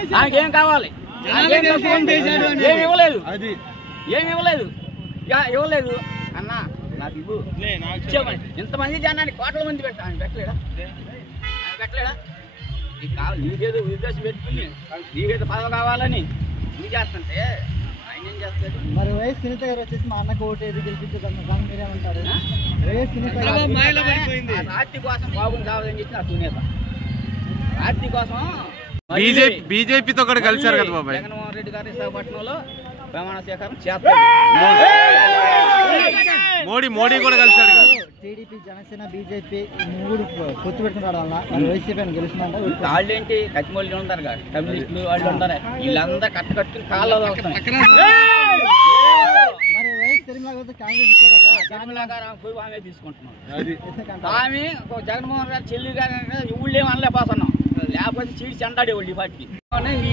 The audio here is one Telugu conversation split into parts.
నాకేం కావాలి? ఏమి ఇవ్వలేదు, ఏమి ఇవ్వలేదు, ఇవ్వలేదు అన్నా. నాకు ఇవ్వు, ఇంతమంది జనాన్ని కోట్ల మంది పెట్టలేడా? నీకు కావాలి, నీకేదో ఉద్దేశం పెట్టుకుని నీకేదో పదవి కావాలని నువ్వు చేస్తుంటే ఆయన ఏం చేస్తాడు? మరి వైఎస్ సునీత గారు వచ్చేసి మా అన్నకు ఓటు ఏది గెలిపించదు దాన్ని మీరేమంటారు? వైఎస్ సునీత పార్టీ కోసం బాగుంది కావాలని చెప్పి నా సునీత పార్టీ కోసం బీజేపీతో కూడా కలిశారు కదా బాబాయ్. జగన్మోహన్ రెడ్డి గారు విశాఖపట్నంలో ప్రమాణ స్వీకారం చేస్తారు. మోడీ కూడా కలిశారు కదా. టీడీపీ, జనసేన, బీజేపీ మూడు పొత్తు పెట్టుకున్నాడు వల్ల వైసీపీ అని గెలుస్తుందంట. వాళ్ళు ఏంటి కచ్చిమూళ్ళు ఉంటారు కదా, కమ్యూనిస్టులు వాళ్ళు ఉంటారు, వీళ్ళంతా కట్టుకట్టుకుని కాళ్ళు మరి వైఎస్ తిరుమల కాంగ్రెస్ పోయి ఆమె తీసుకుంటున్నాం. ఆమె జగన్మోహన్ గారు చెల్లి గారు ఊళ్ళో ఏమి అనలేకపోతున్నాం, లేకపోతే చీడి చెండాడేవాళ్ళు ఈ పార్టీకి. ఈ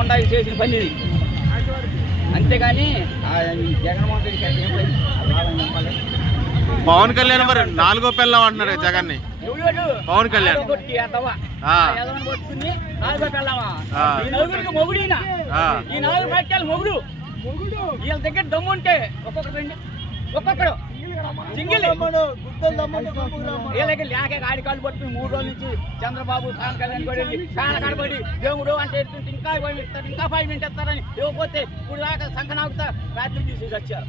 ఉండా చేసిన పని ఇది, అంతేగాని జగన్మోహన్ రెడ్డి పవన్ కళ్యాణ్ మరి 4వ పిల్లం అంటున్నారు జగన్ ని. పవన్ కళ్యాణ్ కొట్టుకుని 4వ పిల్లమా? ఈ నలుగురికి మొగుడినా, ఈ 4 పట్టాలి మొగుడు. వీళ్ళ దగ్గర దమ్ము ఉంటే ఒక్కొక్కడు సింగిల్ వీళ్ళకి లేక ఆడికాళ్ళు పట్టుకుని 3 రోజుల నుంచి చంద్రబాబు పవన్ కళ్యాణ్ కూడా వెళ్ళి కాళ్ళ కడబడి దేవుడు అంటే ఇంకా 5 మినిట్ ఇస్తారని ఇవ్వకపోతే ఇప్పుడు దాకా సంఘనాకుతా రాత్రి తీసేసి వచ్చారు.